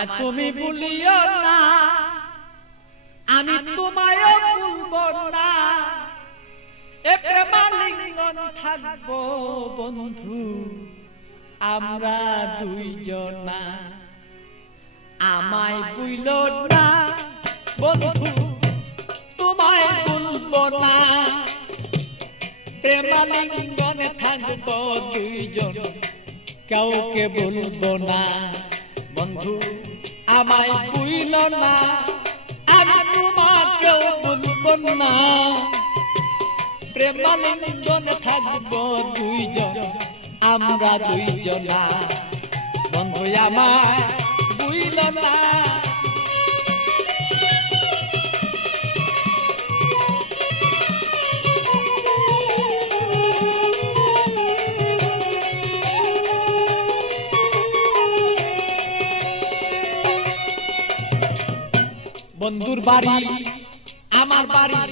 আমায় তুমি ভুলিও না, আমি তোমায় ভুলবো না। এ প্রেমালিঙ্গন থাকবো বন্ধু আমরা দুইজনা। আমায় ভুলো না বন্ধু, তোমায় ভুলবো না। প্রেমালিঙ্গনে থাকবো দুইজন, কাউকে ভুলবো না। বন্ধু আমায় ভুলো না, আমি তোমাকেও ভুলবো না। প্রেমালিঙ্গনে থাকবো দুইজন, আমরা দুইজনা। বন্ধু আমায় ভুলো না। বন্ধুর বাড়ি আমার বাড়ি,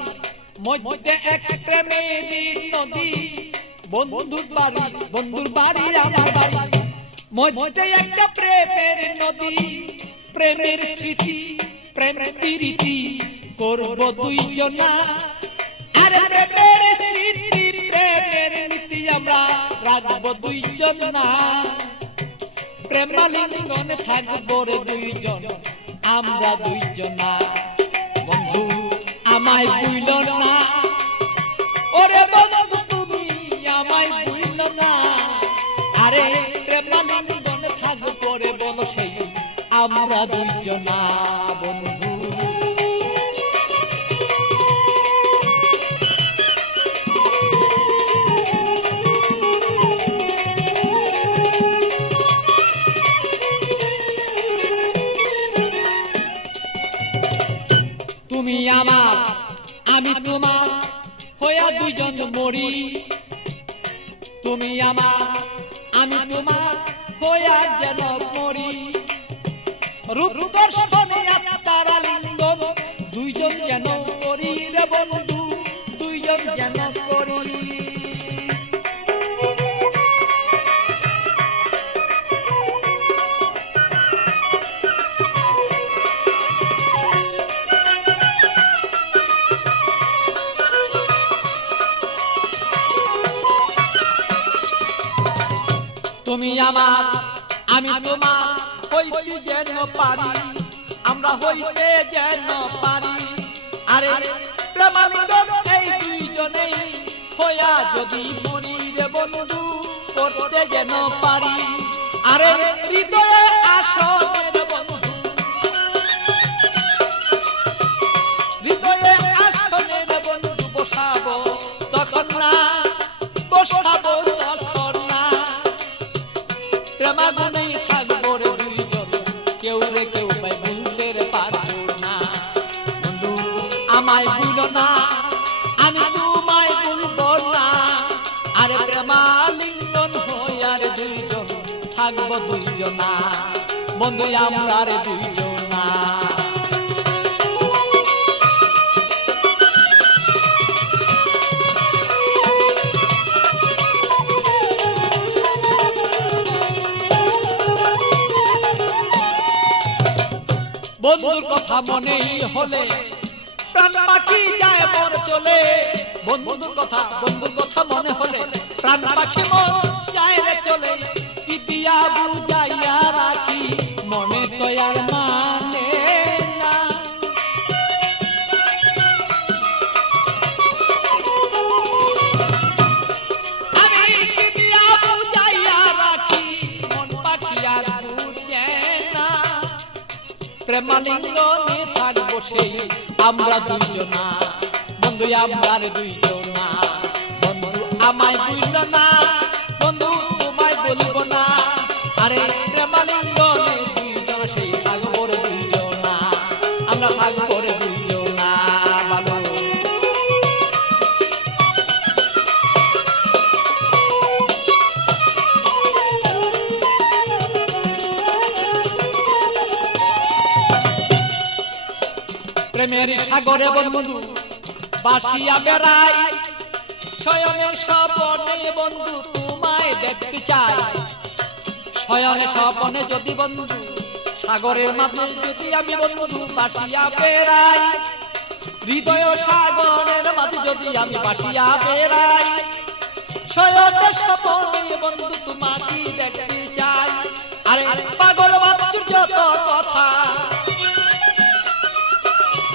মধ্যে এক প্রেমের নদী। বন্ধুর বাড়ি আমার বাড়ি, মধ্যে একটা প্রেমের নদী। প্রেমের স্মৃতি প্রেমের প্রীতি করব দুইজনা। আরে প্রেমের স্মৃতি প্রেমের নীতি আমরা রাখবো দুইজনা। প্রেমালিঙ্গনে থাকবো রে দুইজন, আমরা দুইজনা। বন্ধু আমায় ভুলো না, ওরে বন্ধু তুমি আমায় ভুলো না। আরে প্রেমালিঙ্গনে থাকবো রে বলো সেই আমরা দুইজনা। বন্ধু তুমি আমার আমি তোমার হইয়া দুইজন মরি। তুমি আমার আমি তোমার হইয়া যেন মরি। রূপ দর্শনে আত্মার লিঙ্গন দুইজন যেন করি রে বন্ধু, দুইজন যেন করি। তুমি আমার আমি তোমার হইতে যেন পারি, আমরা হইতে যেন পারি। আরে প্রেমালিঙ্গন এই দুইজনেই হইয়া যদি মরি রে বন্ধু করতে যেন পারি। আরে হৃদয়ে আসনের বন্ধু, হৃদয়ে আসনের বন্ধু বসাবো তখন না, বসাবো তখন না। প্রেমাগুনেই থাকবো রে দুইজন, কেউ রে কেউ ভাই ভুলতে পারবো না। বন্ধু আমায় ভুলো না, আমি তোমায় ভুলবো না। আরে প্রেমালিঙ্গন হইয়া রে দুইজন থাকবো দুইজনা। বন্ধু আমরা রে দুইজনা। বন্ধুর কথা মনেই হলে প্রাণ পাখি যায় মন চলে। বন্ধুর কথা মনে হলে প্রাণ পাখি মন যায় রে চলে। কি দিয়া বুঝাইয়া রাখি মনে তো আর মানে না। আমি কি দিয়া বুঝাইয়া রাখি মন পাখি আর বুঝে না। প্রেমালিঙ্গনে থাকবো সেই আমরা দুইজনা। বন্ধু আমরা দুইজনা। বন্ধু আমায় ভুলো না, বন্ধু তোমায় বলবো না। আরে প্রেমালিঙ্গনে দুইজন সেই থাকবো রে দুইজনা, আমরা থাকবো রে দুইজনা। ভালো প্রেমের সাগরে বন্ধু বাসিয়া বেড়াই। শয়নে স্বপনে বন্ধু তোমায় দেখতে চাই। শয়নে স্বপনে যদি বন্ধু সাগরের মাঝে যদি আমি বন্ধু বাসিয়া বেড়াই, হৃদয় সাগরের মাঝে যদি আমি বাসিয়া বেড়াই, শয়নের স্বপনে বন্ধু তোমাকে দেখতে চাই। আরে পাগল বাচ্চুর যত কথা,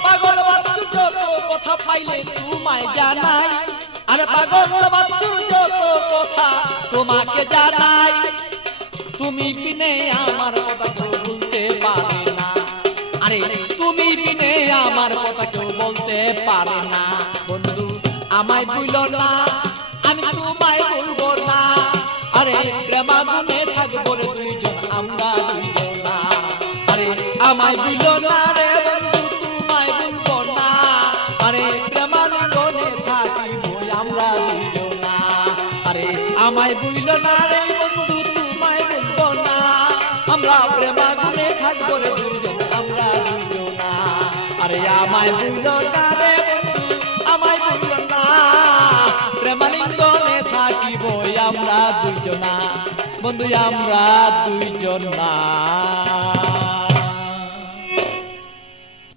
পাগল বাচ্চুর যত কথা পাইলে তোমায় জানাই। আরে পাগল বাচ্চুর যত কথা তোমাকে জানাই। তুমি বিনে আমার কথা কেউ বলতে পারে না। আরে তুমি বিনে আমার কথা কেউ বলতে পারে না। বন্ধু আমায় ভুলো না, আমি তোমায় ভুলবো না। আরে প্রেমাগুনে থাকবো রে দুইজন আমরা দুইজনা। আরে আমায় ভুলো না রে বন্ধু, তোমায় ভুলবো না। আরে প্রেমাগুনে থাকিব আমরা দুইজনা। আরে আমায় ভুলো না রে বন্ধু, তোমায় ভুলবো না। আমরা প্রেমাগুনে থাকবো রে দুইজন আমরা দুইজনা। আরে আমায় ভুলো না রে বন্ধু, আমায় ভুলো না। প্রেমালিঙ্গনে থাকিব আমরা দুইজনা, বন্ধু আমরা দুইজনা।